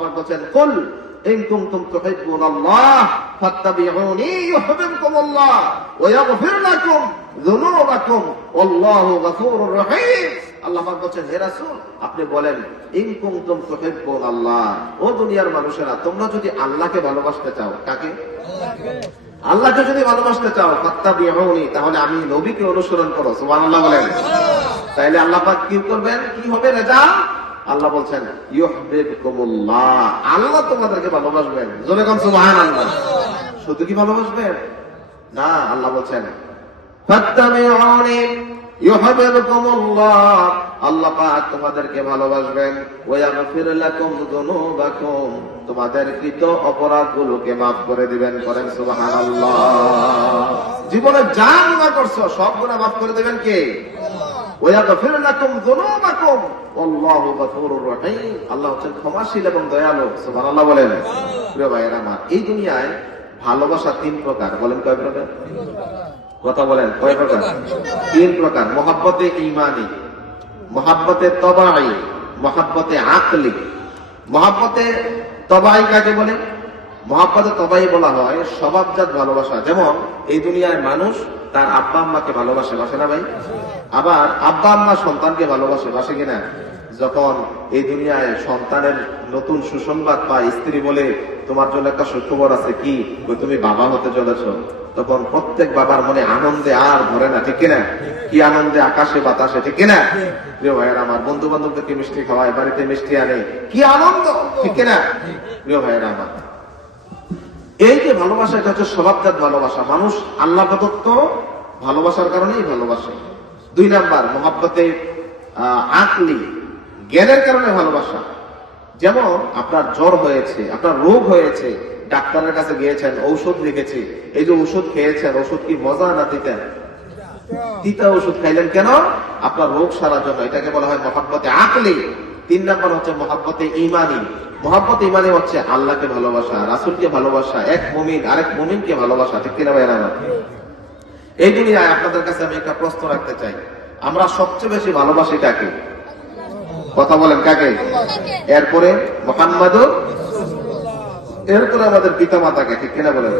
পাক বলেন, কুল ইন কুনতুম তুহিব্বুনাল্লাহ ফাত্তাবিউনি ইউহিব্বুকুমুল্লাহ ওয়া ইয়াগফির লাকুম যুনুবাকুম ওয়াল্লাহু গফুরুর রহিম। আল্লাহ পাক বলেন, হে রাসূল আপনি বলেন, ইন কুনতুম তুহিব্বুনাল্লাহ, ও দুনিয়ার মানুষেরা তোমরা যদি আল্লাহকে ভালোবাসতে চাও, কাকে? আল্লাহকে যদি ভালোবাসতে চাও, ফাত্তাবিউনি, তাহলে আমি নবীকে অনুসরণ করো। সুবহানাল্লাহ বলেন। তাইলে আল্লাহ পাক কি করবেন, কি হবে রেজাল্ট? আল্লাহ বলছেন ইউহিব্বুকুমুল্লাহ, আল্লাহ তোমাদেরকে ভালোবাসবেন। জোরে কোন সুবহানাল্লাহ। শুধু কি ভালোবাসবেন না, আল্লাহ বলছেন ফাত্তাবিউনি ইউহিব্বুকুমুল্লাহ, আল্লাহ পাক তোমাদেরকে ভালোবাসবেন। ওয়া ইয়াগফির লাকুম যুনুবাকুম, তোমাদের কৃত অপরাধগুলোকে maaf করে দিবেন। করেন সুবহানাল্লাহ। জীবনে যা গুনাহ করছো সব গুনাহ maaf করে দিবেন কে? ওয়া ইয়াগফির লাকুম যুনুবাকুম ওয়াল্লাহু গফুরুর রহিম, আল্লাহ হচ্ছেন ক্ষমাশীল এবং দয়ালু। সুবহানাল্লাহ বলেন। প্রিয় ভাইয়েরা আমার, এই দুনিয়ায় ভালোবাসা তিন প্রকার। বলেন কয় প্রকার? কথা বলেন, কয় প্রকার? তিন প্রকার। মুহাব্বতে ঈমানি, মুহাব্বতে তবাঈ, মুহাব্বতে আকলি। মুহাব্বতে তবাঈ কাকে বলে? মুহাব্বতে তবাঈ বলা হয় স্বভাবজাত ভালোবাসা। যেমন এই দুনিয়ায় মানুষ তার আব্বা আম্মাকে ভালোবাসে, বাসে না ভাই? আবার আব্বা আম্মা সন্তানকে ভালোবাসে, বাসে কিনা? যখন এই দুনিয়ায় সন্তানের নতুন সুসংবাদ পায়, স্ত্রী বলে তোমার জন্য একটা সুখবর আছে, কি? তুমি বাবা হতে চলেছ, তখন প্রত্যেক বাবার মনে আনন্দে আর ভরে না, ঠিক কিনা? কি আনন্দে আকাশে বাতাসে, ঠিক কিনা? প্রিয় ভাইয়েরা আমার, বন্ধু বান্ধবদেরকে মিষ্টি খাওয়ায়, বাড়িতে মিষ্টি আনে, কি আনন্দ, ঠিক কিনা? প্রিয় ভাইয়েরা আমার, এই যে ভালোবাসা, এটা হচ্ছে স্বভাবজাত ভালোবাসা। মানুষ আল্লাহ প্রদত্ত ভালোবাসার কারণেই ভালোবাসে। দুই নাম্বার মুহাব্বতে আকলি, জ্ঞানের কারণে ভালোবাসা। যেমন আপনার জ্বর হয়েছে, আপনার রোগ হয়েছে, ডাক্তারের কাছে গিয়েছেন, ঔষধ লিখেছে, এই যে ওষুধ খেয়েছেন, ওষুধ কি মজা না তিতা? তিতা ওষুধ খাইলেন কেন? আপনার রোগ সারার জন্য। এটাকে বলা হয় মুহাব্বতে আকলি। তিন নাম্বার হচ্ছে মুহাব্বতে ঈমানি। মুহাব্বতে ঈমানি হচ্ছে আল্লাহকে ভালোবাসা, রাসূলকে ভালোবাসা, এক মুমিন আরেক মুমিনকে ভালোবাসা, ঠিক কিনা ভাইরা আমার? এই দুনিয়ায় আপনাদের কাছে আমি একটা প্রশ্ন রাখতে চাই, আমরা সবচেয়ে বেশি ভালোবাসি কাকে? কথা বলেন, কাকে? এরপরে মুহাম্মাদুর, এরপরে আমাদের পিতা মাতাকে, ঠিক কিনা বলেন?